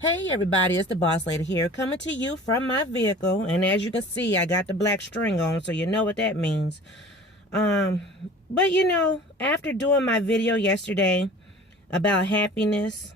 Hey everybody, it's the Boss Lady here, coming to you from my vehicle. And as you can see, I got the black string on, so you know what that means. But after doing my video yesterday about happiness,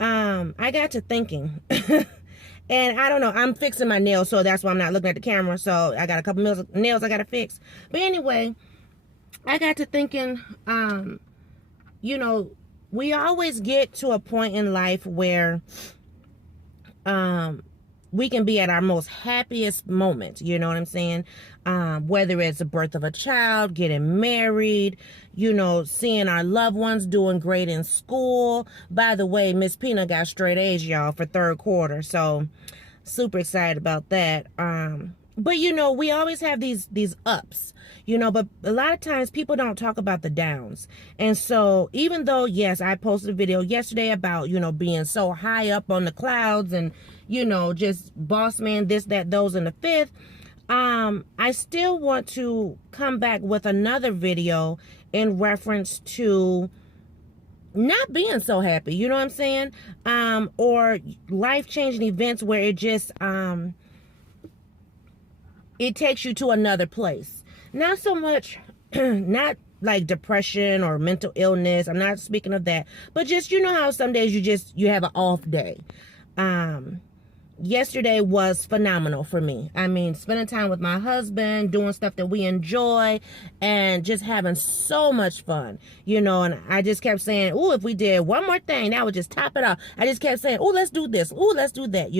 I got to thinking. And I don't know, I'm fixing my nails, so that's why I'm not looking at the camera. So I got a couple nails I got to fix. But anyway, I got to thinking, we always get to a point in life where we can be at our most happiest moment, you know what I'm saying? Whether it's the birth of a child, getting married, seeing our loved ones doing great in school. By the way, Miss Peanut got straight A's, y'all, for third quarter, so super excited about that. But we always have these ups, but a lot of times people don't talk about the downs. And so even though, yes, I posted a video yesterday about, being so high up on the clouds and, just boss man, this, that, those, and the fifth, I still want to come back with another video in reference to not being so happy, you know what I'm saying? Or life-changing events where it just, it takes you to another place. Not so much, not like depression or mental illness. I'm not speaking of that. But just, how some days you have an off day. Yesterday was phenomenal for me. I mean, spending time with my husband, doing stuff that we enjoy, and just having so much fun, and I just kept saying, oh, if we did one more thing, that would just top it off. I just kept saying, oh, let's do this. Oh, let's do that,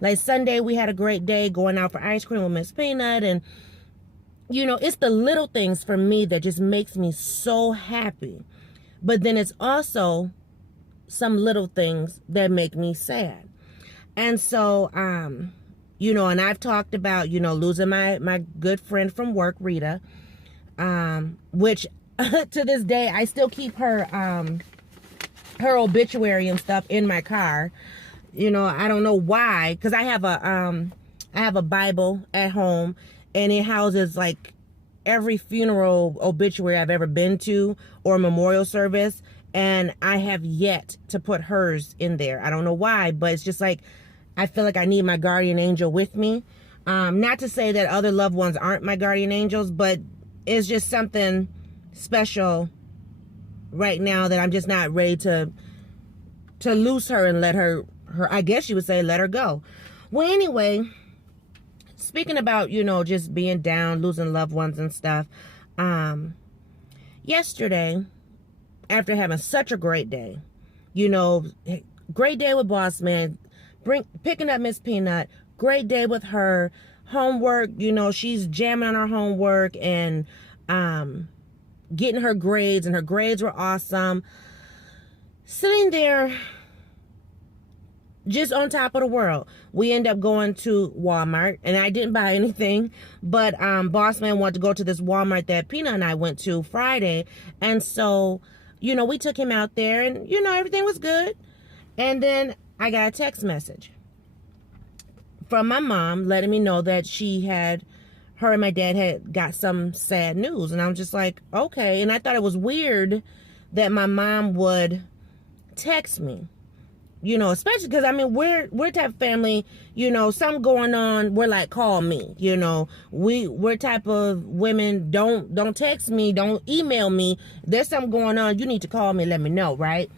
Like Sunday, we had a great day going out for ice cream with Miss Peanut, and, it's the little things for me that just makes me so happy. But then it's also some little things that make me sad. And so, and I've talked about, losing my good friend from work, Rita, which to this day, I still keep her obituary and stuff in my car. I don't know why, because I have a Bible at home, and it houses like every funeral obituary I've ever been to or memorial service. And I have yet to put hers in there. I don't know why, but it's just like, I feel like I need my guardian angel with me. Not to say that other loved ones aren't my guardian angels, but it's just something special right now that I'm just not ready to lose her and let her, I guess you would say, let her go. Well, anyway, speaking about, just being down, losing loved ones and stuff. Yesterday, after having such a great day, great day with Boss Man, picking up Miss Peanut, great day with her, homework, she's jamming on her homework and getting her grades, and her grades were awesome. Sitting there just on top of the world. We end up going to Walmart, and I didn't buy anything, but Boss Man wanted to go to this Walmart that Peanut and I went to Friday, and so we took him out there, and everything was good. And then I got a text message from my mom letting me know that her and my dad had got some sad news. And I'm just like, okay. And I thought it was weird that my mom would text me, especially because, I mean, we're type of family, something going on, we're like, call me, we're type of women, don't text me, don't email me. There's something going on, you need to call me, let me know, right?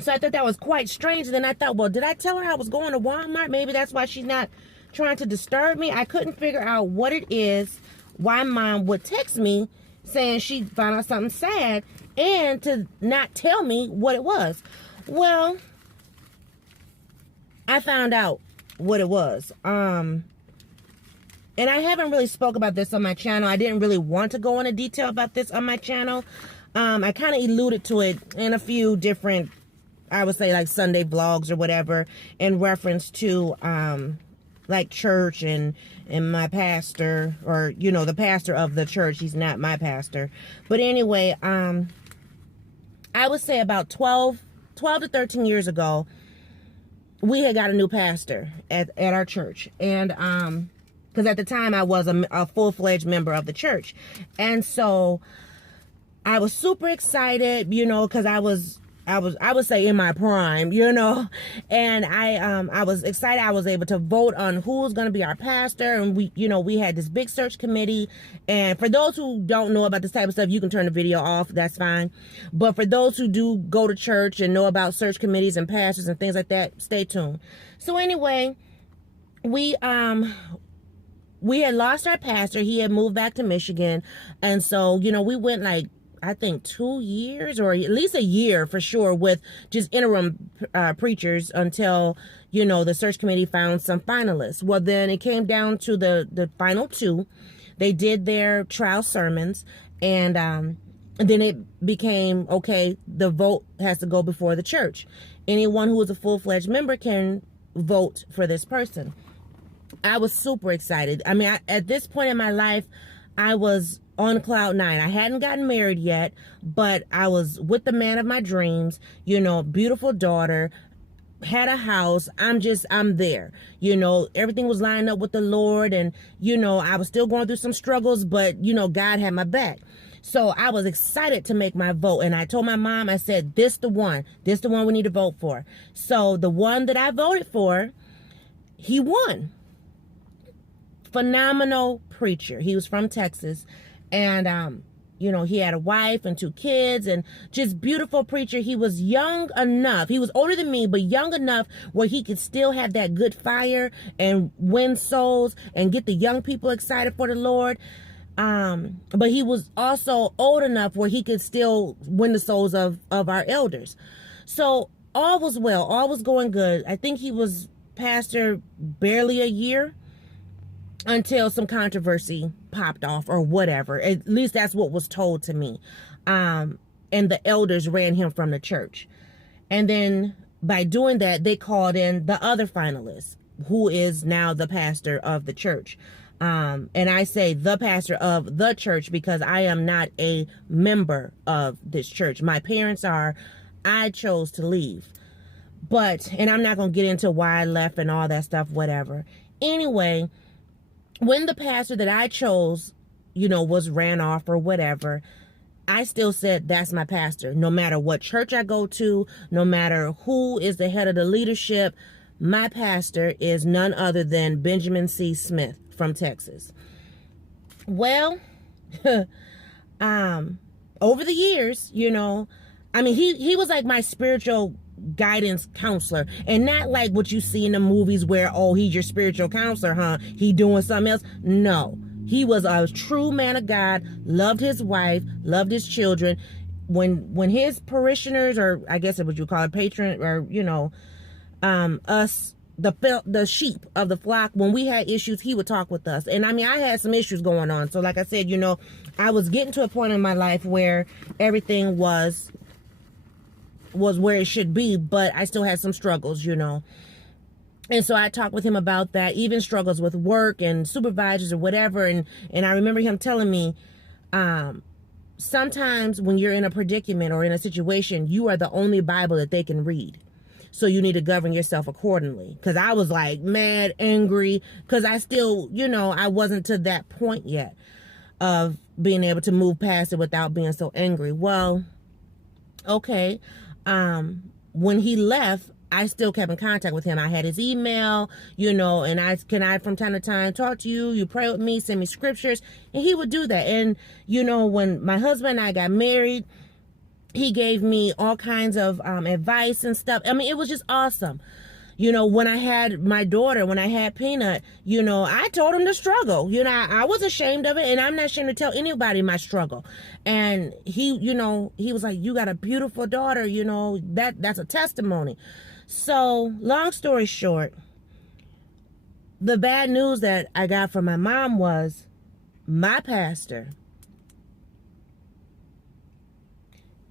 So I thought that was quite strange. And then I thought, well, did I tell her I was going to Walmart? Maybe that's why she's not trying to disturb me. I couldn't figure out what it is, why mom would text me saying she found out something sad and to not tell me what it was. Well, I found out what it was. And I haven't really spoke about this on my channel. I didn't really want to go into detail about this on my channel. I kind of alluded to it in a few different, I would say, like Sunday vlogs or whatever, in reference to like church and my pastor, or the pastor of the church. He's not my pastor, but anyway, I would say about 12 to 13 years ago, we had got a new pastor at our church, and because at the time I was a full-fledged member of the church, and so I was super excited, because I was I would say in my prime, you know, and I was excited. I was able to vote on who was going to be our pastor, and we had this big search committee. And for those who don't know about this type of stuff, you can turn the video off. That's fine. But for those who do go to church and know about search committees and pastors and things like that, stay tuned. So anyway, we had lost our pastor. He had moved back to Michigan, and so we went like, I think 2 years or at least a year for sure with just interim preachers until, the search committee found some finalists. Well, then it came down to the final two. They did their trial sermons, and then it became, okay, the vote has to go before the church. Anyone who is a full-fledged member can vote for this person. I was super excited. I mean, at this point in my life, I was on cloud nine. I hadn't gotten married yet, but I was with the man of my dreams, beautiful daughter, had a house. I'm there. Everything was lined up with the Lord, and, I was still going through some struggles, but, God had my back. So I was excited to make my vote. And I told my mom, I said, this the one we need to vote for. So the one that I voted for, he won. Phenomenal preacher. He was from Texas. And, he had a wife and 2 kids and just beautiful preacher. He was young enough. He was older than me, but young enough where he could still have that good fire and win souls and get the young people excited for the Lord. But he was also old enough where he could still win the souls of our elders. So all was well. All was going good. I think he was pastor barely a year, until some controversy popped off or whatever. At least that's what was told to me. And the elders ran him from the church. And then by doing that, they called in the other finalist, who is now the pastor of the church. And I say the pastor of the church because I am not a member of this church. My parents are. I chose to leave. And I'm not going to get into why I left and all that stuff, whatever. Anyway, when the pastor that I chose, was ran off or whatever, I still said, that's my pastor. No matter what church I go to, no matter who is the head of the leadership, my pastor is none other than Benjamin C. Smith from Texas. Well, over the years, he was like my spiritual guidance counselor, and not like what you see in the movies where, oh, he's your spiritual counselor, huh? He doing something else. No, he was a true man of God, loved his wife, loved his children. When his parishioners, or I guess what you call it, patron, or us, the sheep of the flock, when we had issues, he would talk with us. And I had some issues going on. So like I said, I was getting to a point in my life where everything was where it should be, but I still had some struggles, And so I talked with him about that, even struggles with work and supervisors or whatever. And I remember him telling me, sometimes when you're in a predicament or in a situation, you are the only Bible that they can read. So you need to govern yourself accordingly. Because I was like mad, angry, because I still, I wasn't to that point yet of being able to move past it without being so angry. Well, okay. When he left, I still kept in contact with him. I had his email, and I from time to time talk to you, you pray with me, send me scriptures, and he would do that. And, when my husband and I got married, he gave me all kinds of advice and stuff. It was just awesome. When I had my daughter, when I had Peanut, I told him to struggle. I was ashamed of it, and I'm not ashamed to tell anybody my struggle. And he was like, you got a beautiful daughter, that's a testimony. So long story short, the bad news that I got from my mom was my pastor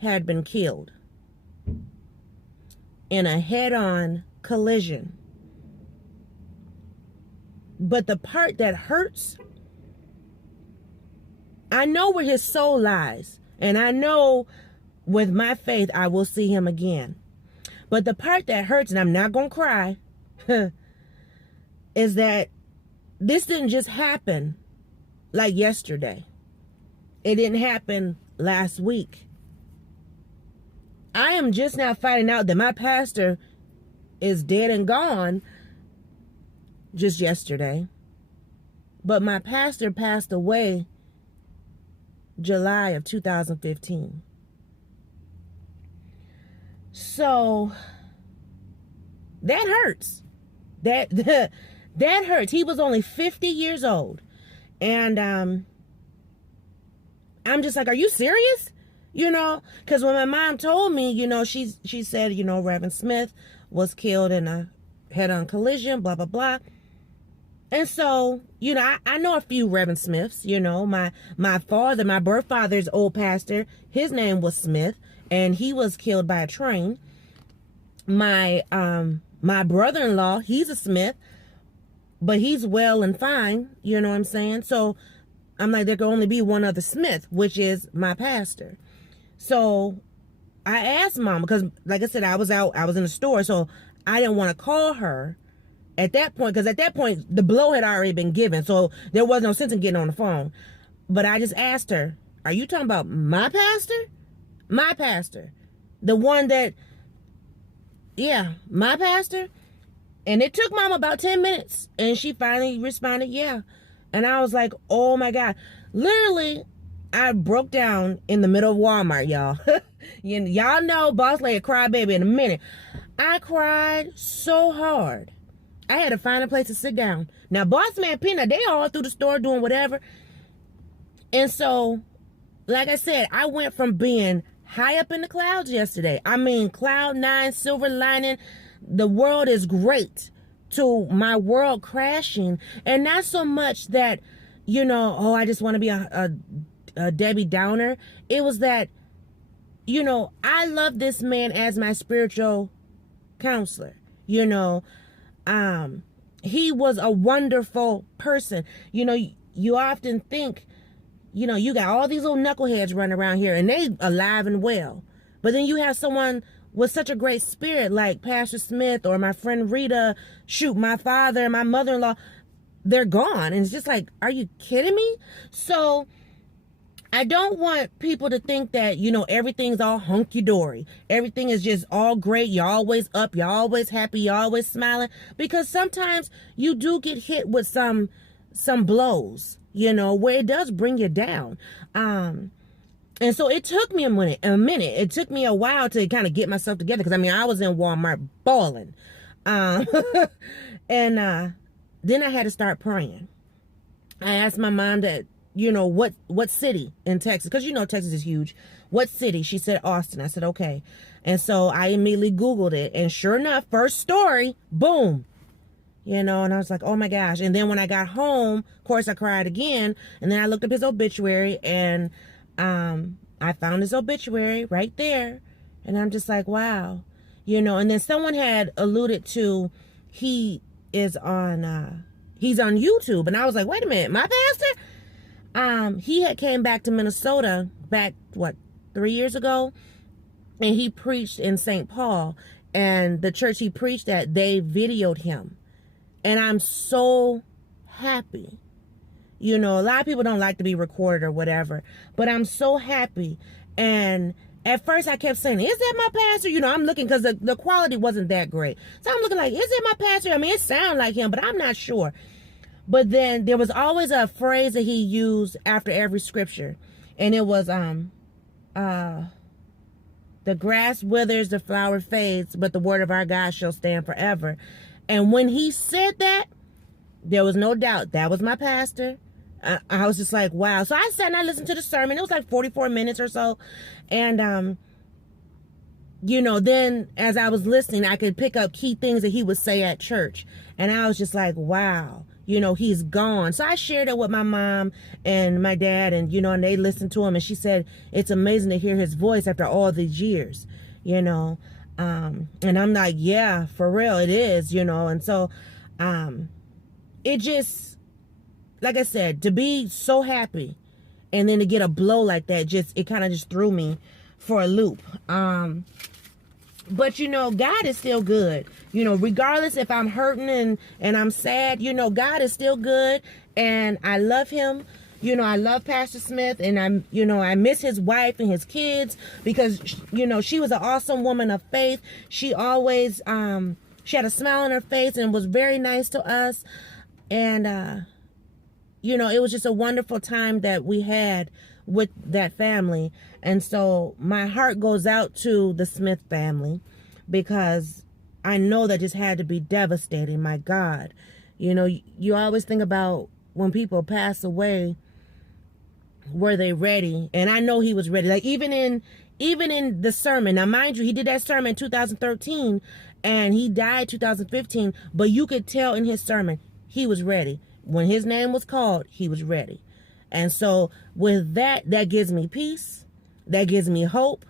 had been killed in a head-on collision. But the part that hurts, I know where his soul lies, and I know with my faith I will see him again. But the part that hurts, and I'm not gonna cry, is that this didn't just happen like yesterday. It didn't happen last week. I am just now finding out that my pastor is dead and gone just yesterday. But my pastor passed away July of 2015. So that hurts. That hurts. He was only 50 years old. And I'm just like, are you serious? You know, because when my mom told me, you know, she said, you know, Reverend Smith was killed in a head-on collision, blah, blah, blah. And so, you know, I know a few Reverend Smiths. You know, my father, my birth father's old pastor, his name was Smith, and he was killed by a train. My brother-in-law, he's a Smith, but he's well and fine, you know what I'm saying? So I'm like, there can only be one other Smith, which is my pastor. So I asked Mom, because like I said, I was in the store, so I didn't want to call her at that point, because at that point, the blow had already been given, so there was no sense in getting on the phone. But I just asked her, are you talking about my pastor? My pastor. The one that, yeah, my pastor? And it took Mom about 10 minutes, and she finally responded, yeah. And I was like, oh my God. Literally, I broke down in the middle of Walmart, y'all. Y'all know Boss Lady cry baby in a minute. I cried so hard. I had to find a place to sit down. Now, Boss Man Peanut, they all through the store doing whatever. And so, like I said, I went from being high up in the clouds yesterday. I mean, cloud nine, silver lining, the world is great, to my world crashing. And not so much that, you know, oh, I just want to be a Debbie Downer. It was that, you know, I love this man as my spiritual counselor. You know, he was a wonderful person. You know, you often think, you know, you got all these little knuckleheads running around here and they alive and well. But then you have someone with such a great spirit like Pastor Smith or my friend Rita, shoot, my father and my mother-in-law, they're gone. And it's just like, are you kidding me? So I don't want people to think that, you know, everything's all hunky-dory. Everything is just all great. You're always up. You're always happy. You're always smiling. Because sometimes you do get hit with some blows, you know, where it does bring you down. And so it took me a minute. It took me a while to kind of get myself together. Because, I mean, I was in Walmart bawling. And then I had to start praying. I asked my mom that, you know, what city in Texas? Because, you know, Texas is huge. What city? She said Austin. I said, okay. And so I immediately Googled it. And sure enough, first story, boom. You know, and I was like, oh my gosh. And then when I got home, of course, I cried again. And then I looked up his obituary and I found his obituary right there. And I'm just like, wow. You know, and then someone had alluded to he's on YouTube. And I was like, wait a minute, my pastor? He had came back to Minnesota back, 3 years ago? And he preached in St. Paul. And the church he preached at, they videoed him. And I'm so happy. You know, a lot of people don't like to be recorded or whatever. But I'm so happy. And at first I kept saying, is that my pastor? You know, I'm looking because the quality wasn't that great. So I'm looking like, is it my pastor? I mean, it sounded like him, but I'm not sure. But then there was always a phrase that he used after every scripture. And it was, the grass withers, the flower fades, but the word of our God shall stand forever. And when he said that, there was no doubt that was my pastor. I was just like, wow. So I sat and I listened to the sermon. It was like 44 minutes or so. And, you know, then as I was listening, I could pick up key things that he would say at church. And I was just like, wow, you know, he's gone. So I shared it with my mom and my dad and, you know, and they listened to him. And she said, it's amazing to hear his voice after all these years, you know. And I'm like, yeah, for real, it is, you know. And so it just, like I said, to be so happy and then to get a blow like that, it kind of just threw me for a loop. But, you know, God is still good. You know, regardless if I'm hurting and I'm sad, you know, God is still good. And I love him. You know, I love Pastor Smith, and I miss his wife and his kids, because, you know, she was an awesome woman of faith. She always, she had a smile on her face and was very nice to us. And, you know, it was just a wonderful time that we had with that family. And so my heart goes out to the Smith family, because I know that just had to be devastating. My God. You know, you always think about when people pass away, were they ready? And I know he was ready. Like, even in the sermon. Now, mind you, he did that sermon in 2013 and he died 2015. But you could tell in his sermon, he was ready. When his name was called, he was ready. And so with that, that gives me peace. That gives me hope.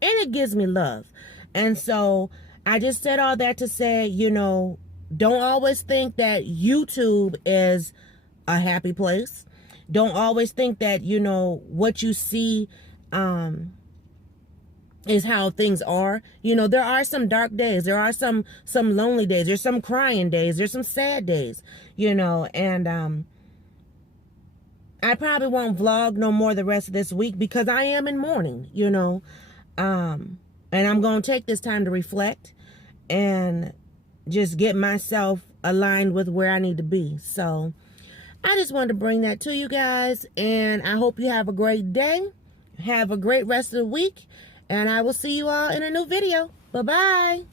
And it gives me love. And so I just said all that to say, you know, don't always think that YouTube is a happy place. Don't always think that, you know, what you see is how things are. You know, there are some dark days. There are some lonely days. There's some crying days. There's some sad days, you know. And I probably won't vlog no more the rest of this week, because I am in mourning, you know. And I'm going to take this time to reflect and just get myself aligned with where I need to be. So I just wanted to bring that to you guys, and I hope you have a great day. Have a great rest of the week, and I will see you all in a new video. Bye-bye.